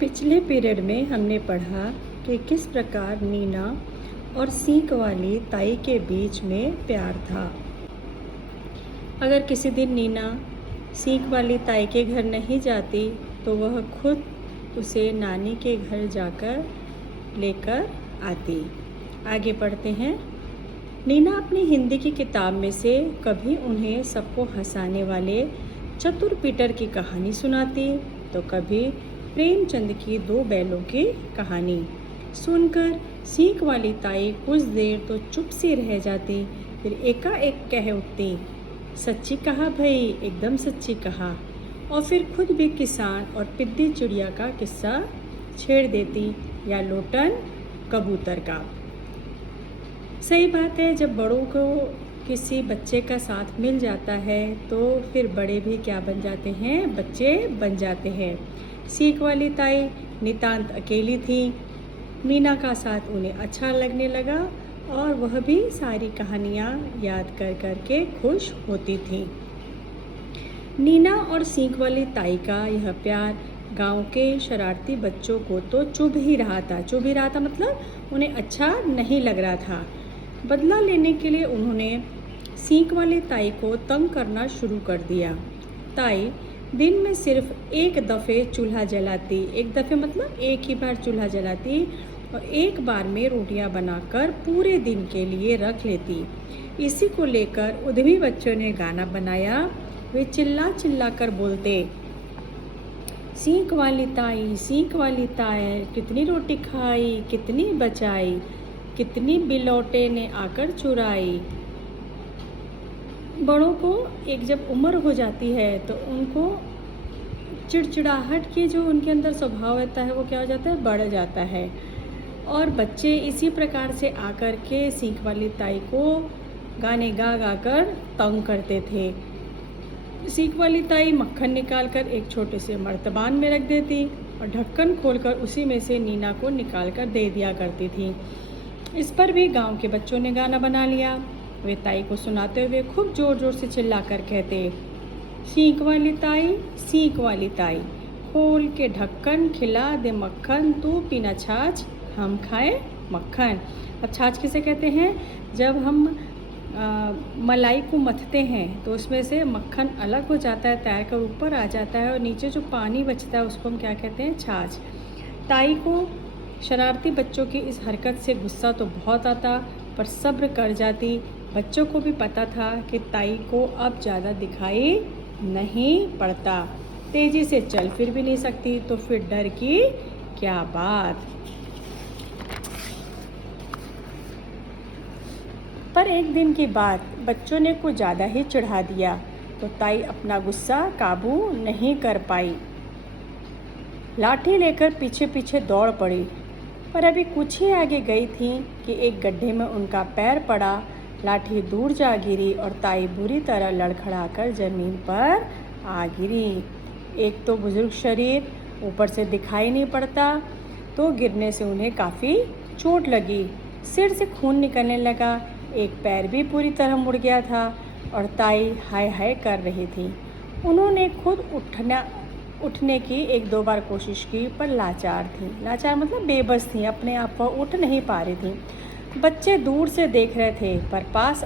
पिछले पीरियड में हमने पढ़ा कि किस प्रकार नीना और सीख वाली ताई के बीच में प्यार था। अगर किसी दिन नीना सीख वाली ताई के घर नहीं जाती तो वह खुद उसे नानी के घर जाकर लेकर आती। आगे पढ़ते हैं। नीना अपनी हिंदी की किताब में से कभी उन्हें सबको हंसाने वाले चतुर पीटर की कहानी सुनाती तो कभी प्रेमचंद की दो बैलों की कहानी। सुनकर सीख वाली ताई कुछ देर तो चुप सी रह जाती, फिर एकाएक कह उठती, सच्ची कहा भाई, एकदम सच्ची कहा। और फिर खुद भी किसान और पिद्दी चिड़िया का किस्सा छेड़ देती या लोटन कबूतर का। सही बात है, जब बड़ों को किसी बच्चे का साथ मिल जाता है तो फिर बड़े भी क्या बन जाते हैं, बच्चे बन जाते हैं। सीख वाली ताई नितांत अकेली थी। मीना का साथ उन्हें अच्छा लगने लगा और वह भी सारी कहानियाँ याद कर कर के खुश होती थी। नीना और सीख वाली ताई का यह प्यार गांव के शरारती बच्चों को तो चुभ ही रहा था मतलब उन्हें अच्छा नहीं लग रहा था। बदला लेने के लिए उन्होंने सीख वाली ताई को तंग करना शुरू कर दिया। ताई दिन में सिर्फ एक दफ़े चूल्हा जलाती, एक दफ़े मतलब एक ही बार चूल्हा जलाती और एक बार में रोटियां बनाकर पूरे दिन के लिए रख लेती। इसी को लेकर उद्यमी बच्चों ने गाना बनाया। वे चिल्ला चिल्ला कर बोलते, सीख वाली ताई कितनी रोटी खाई, कितनी बचाई, कितनी बिलौटे ने आकर चुराई। बड़ों को एक जब उम्र हो जाती है तो उनको चिड़चिड़ाहट की जो उनके अंदर स्वभाव रहता है वो क्या हो जाता है, बढ़ जाता है। और बच्चे इसी प्रकार से आकर के सीख वाली ताई को गाने गा गा कर तंग करते थे। सीख वाली ताई मक्खन निकाल कर एक छोटे से मर्तबान में रख देती और ढक्कन खोलकर उसी में से नीना को निकाल कर दे दिया करती थी। इस पर भी गांव के बच्चों ने गाना बना लिया। वे ताई को सुनाते हुए खूब ज़ोर ज़ोर से चिल्लाकर कहते, सीख वाली ताई, खोल के ढक्कन, खिला दे मक्खन, तू पीना छाछ, हम खाए मक्खन। अब छाछ किसे कहते हैं? जब हम मलाई को मथते हैं तो उसमें से मक्खन अलग हो जाता है, तैर कर ऊपर आ जाता है और नीचे जो पानी बचता है उसको हम क्या कहते हैं, छाछ। ताई को शरारती बच्चों की इस हरकत से गुस्सा तो बहुत आता पर सब्र कर जाती। बच्चों को भी पता था कि ताई को अब ज़्यादा दिखाई नहीं पड़ता, तेज़ी से चल फिर भी नहीं सकती, तो फिर डर की क्या बात। पर एक दिन की बात बच्चों ने कुछ ज़्यादा ही चिढ़ा दिया तो ताई अपना गुस्सा काबू नहीं कर पाई। लाठी लेकर पीछे पीछे दौड़ पड़ी, पर अभी कुछ ही आगे गई थी कि एक गड्ढे में उनका पैर पड़ा। लाठी दूर जा गिरी और ताई बुरी तरह लड़खड़ाकर ज़मीन पर आ गिरी। एक तो बुजुर्ग शरीर, ऊपर से दिखाई नहीं पड़ता, तो गिरने से उन्हें काफ़ी चोट लगी। सिर से खून निकलने लगा, एक पैर भी पूरी तरह मुड़ गया था और ताई हाय हाय कर रही थी। उन्होंने खुद उठने की एक दो बार कोशिश की पर लाचार थी। लाचार मतलब बेबस थी, अपने आप पर उठ नहीं पा रही थी। बच्चे दूर से देख रहे थे पर पास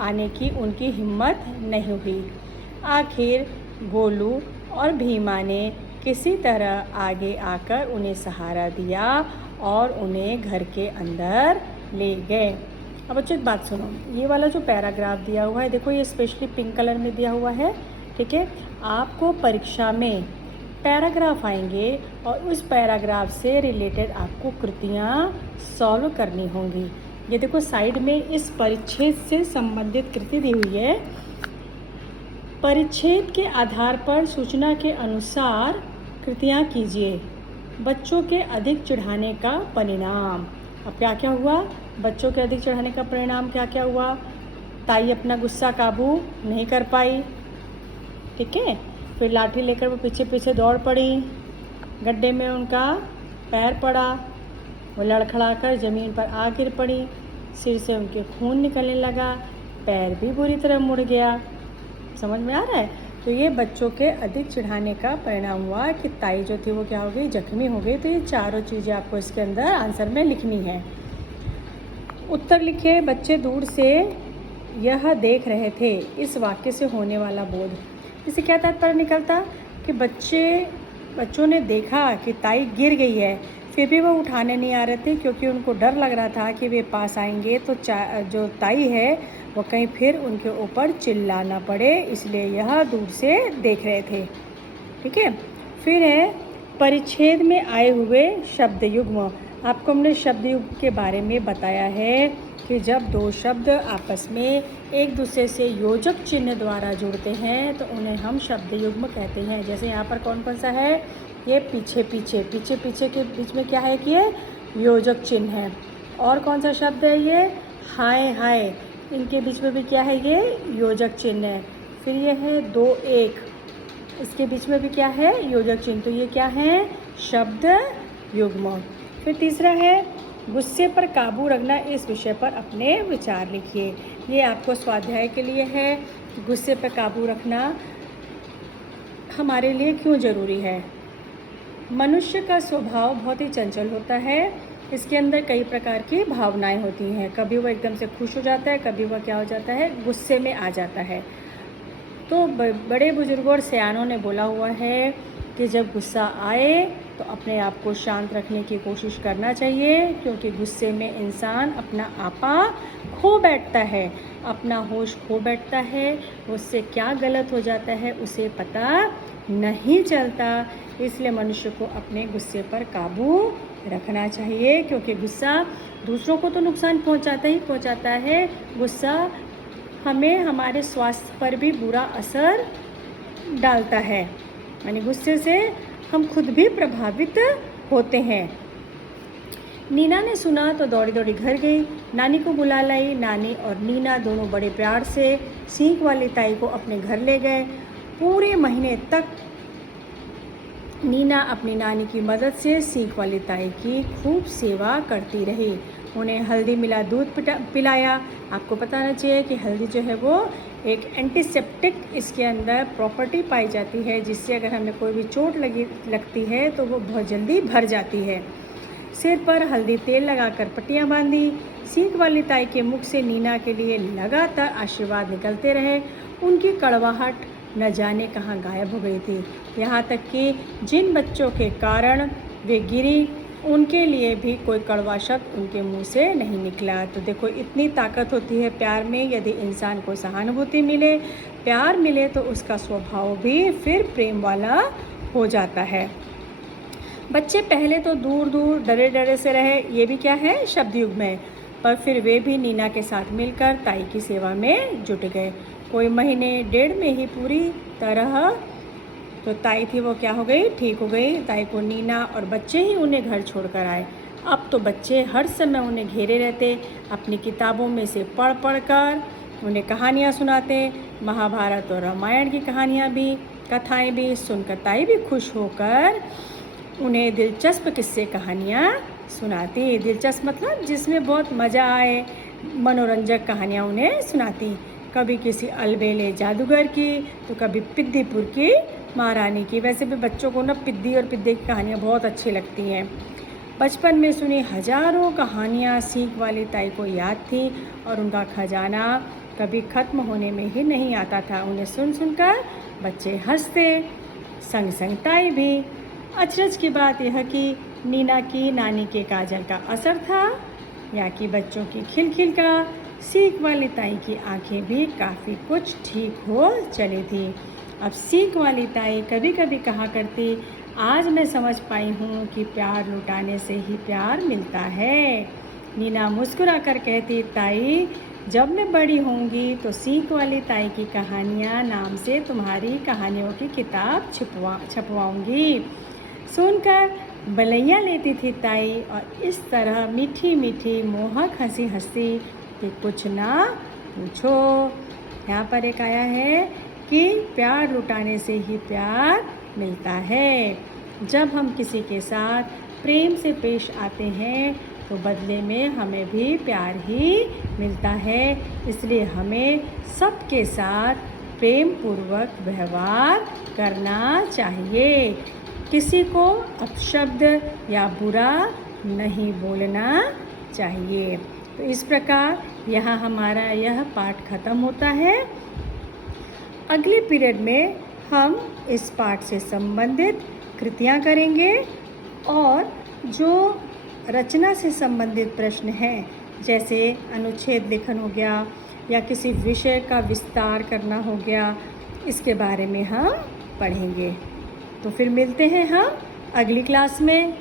आने की उनकी हिम्मत नहीं हुई। आखिर गोलू और भीमा ने किसी तरह आगे आकर उन्हें सहारा दिया और उन्हें घर के अंदर ले गए। अब बच्चों एक बात सुनो, ये वाला जो पैराग्राफ दिया हुआ है, देखो ये स्पेशली पिंक कलर में दिया हुआ है, ठीक है। आपको परीक्षा में पैराग्राफ आएंगे और उस पैराग्राफ से रिलेटेड आपको कृतियाँ सॉल्व करनी होंगी। ये देखो साइड में इस परिच्छेद से संबंधित कृति दी हुई है। परिच्छेद के आधार पर सूचना के अनुसार कृतियाँ कीजिए। बच्चों के अधिक चिढ़ाने का परिणाम। अब क्या क्या हुआ? बच्चों के अधिक चिढ़ाने का परिणाम क्या क्या हुआ? ताई अपना गुस्सा काबू नहीं कर पाई, ठीक है। फिर लाठी लेकर वो पीछे पीछे दौड़ पड़ी, गड्ढे में उनका पैर पड़ा, वो लड़खड़ाकर ज़मीन पर आ गिर पड़ी, सिर से उनके खून निकलने लगा, पैर भी बुरी तरह मुड़ गया। समझ में आ रहा है? तो ये बच्चों के अधिक चिढ़ाने का परिणाम हुआ कि ताई जो थी वो क्या हो गई, जख्मी हो गई। तो ये चारों चीज़ें आपको इसके अंदर आंसर में लिखनी है। उत्तर लिखिए। बच्चे दूर से यह देख रहे थे, इस वाक्य से होने वाला बोध। इससे क्या तात्पर्य निकलता कि बच्चों ने देखा कि ताई गिर गई है, फिर भी वो उठाने नहीं आ रहे थे क्योंकि उनको डर लग रहा था कि वे पास आएंगे तो जो ताई है वो कहीं फिर उनके ऊपर चिल्ला ना पड़े, इसलिए यह दूर से देख रहे थे। ठीक है। फिर है परिच्छेद में आए हुए शब्द युग्म। आपको हमने शब्द युग्म के बारे में बताया है कि जब दो शब्द आपस में एक दूसरे से योजक चिन्ह द्वारा जुड़ते हैं तो उन्हें हम शब्द युग्म कहते हैं। जैसे यहाँ पर कौन कौन सा है, ये पीछे पीछे, पीछे पीछे के बीच में क्या है कि ये योजक चिन्ह है। और कौन सा शब्द है ये, हाय हाय, इनके बीच में भी क्या है, ये योजक चिन्ह है। फिर ये है दो एक, इसके बीच में भी क्या है, योजक चिन्ह। तो ये क्या है, शब्द युग्म। फिर तीसरा है गुस्से पर काबू रखना। इस विषय पर अपने विचार लिखिए। ये आपको स्वाध्याय के लिए है। गुस्से पर काबू रखना हमारे लिए क्यों ज़रूरी है। मनुष्य का स्वभाव बहुत ही चंचल होता है। इसके अंदर कई प्रकार की भावनाएं होती हैं। कभी वह एकदम से खुश हो जाता है, कभी वह क्या हो जाता है, गुस्से में आ जाता है। तो बड़े बुजुर्गों और सयानों ने बोला हुआ है कि जब गुस्सा आए तो अपने आप को शांत रखने की कोशिश करना चाहिए, क्योंकि गुस्से में इंसान अपना आपा खो बैठता है, अपना होश खो बैठता है। उससे क्या गलत हो जाता है उसे पता नहीं चलता। इसलिए मनुष्य को अपने गुस्से पर काबू रखना चाहिए, क्योंकि गुस्सा दूसरों को तो नुकसान पहुंचाता ही पहुंचाता है। गुस्सा हमें हमारे स्वास्थ्य पर भी बुरा असर डालता है, यानी गुस्से से हम खुद भी प्रभावित होते हैं। नीना ने सुना तो दौड़ी दौड़ी घर गई, नानी को बुला लाई। नानी और नीना दोनों बड़े प्यार से सींग वाली ताई को अपने घर ले गए। पूरे महीने तक नीना अपनी नानी की मदद से सींग वाली ताई की खूब सेवा करती रही। उन्हें हल्दी मिला दूध पिलाया। आपको पता होना चाहिए कि हल्दी जो है वो एक एंटीसेप्टिक इसके अंदर प्रॉपर्टी पाई जाती है, जिससे अगर हमें कोई भी चोट लगती है तो वो बहुत जल्दी भर जाती है। सिर पर हल्दी तेल लगाकर पट्टियाँ बांधी। सींग वाली ताई के मुख से नीना के लिए लगातार आशीर्वाद निकलते रहे। उनकी कड़वाहट न जाने कहाँ गायब हो गई थी। यहाँ तक कि जिन बच्चों के कारण वे गिरी उनके लिए भी कोई कड़वा शब्द उनके मुंह से नहीं निकला। तो देखो इतनी ताकत होती है प्यार में। यदि इंसान को सहानुभूति मिले, प्यार मिले, तो उसका स्वभाव भी फिर प्रेम वाला हो जाता है। बच्चे पहले तो दूर दूर डरे डरे से रहे, ये भी क्या है, शब्द युग में, पर फिर वे भी नीना के साथ मिलकर ताई की सेवा में जुट गए। कोई महीने डेढ़ में ही पूरी तरह तो ताई थी वो क्या हो गई, ठीक हो गई। ताई को नीना और बच्चे ही उन्हें घर छोड़कर आए। अब तो बच्चे हर समय उन्हें घेरे रहते, अपनी किताबों में से पढ़ पढ़ कर उन्हें कहानियाँ सुनाते। महाभारत और रामायण की कहानियाँ भी, कथाएँ भी सुनकर ताई भी खुश होकर उन्हें दिलचस्प किस्से कहानियाँ सुनाती। दिलचस्प मतलब जिसमें बहुत मज़ा आए, मनोरंजक कहानियाँ उन्हें सुनाती। कभी किसी अलबेले जादूगर की तो कभी पिद्दीपुर की महारानी की। वैसे भी बच्चों को ना पिद्दी और पिद्दे की कहानियाँ बहुत अच्छी लगती हैं। बचपन में सुनी हजारों कहानियाँ सींग वाली ताई को याद थी और उनका खजाना कभी ख़त्म होने में ही नहीं आता था। उन्हें सुन सुनकर बच्चे हंसते, संग संग ताई भी। अचरज की बात यह कि नीना की नानी के काजल का असर था या कि बच्चों की खिलखिल का। सींग वाली ताई की आंखें भी काफ़ी कुछ ठीक हो चली थी। अब सींग वाली ताई कभी कभी कहा करती, आज मैं समझ पाई हूँ कि प्यार लुटाने से ही प्यार मिलता है। नीना मुस्कुरा कर कहती, ताई जब मैं बड़ी होंगी तो सींग वाली ताई की कहानियाँ नाम से तुम्हारी कहानियों की किताब छपवाऊँगी। सुनकर बलैया लेती थी ताई और इस तरह मीठी मीठी मोहक हंसी हंसती कि कुछ ना पूछो। यहाँ पर एक आया है कि प्यार लुटाने से ही प्यार मिलता है। जब हम किसी के साथ प्रेम से पेश आते हैं तो बदले में हमें भी प्यार ही मिलता है। इसलिए हमें सबके साथ प्रेम पूर्वक व्यवहार करना चाहिए। किसी को अपशब्द या बुरा नहीं बोलना चाहिए। तो इस प्रकार यहाँ हमारा यह पाठ खत्म होता है। अगले पीरियड में हम इस पाठ से संबंधित कृतियाँ करेंगे और जो रचना से संबंधित प्रश्न हैं, जैसे अनुच्छेद लेखन हो गया या किसी विषय का विस्तार करना हो गया, इसके बारे में हम पढ़ेंगे। तो फिर मिलते हैं हम अगली क्लास में।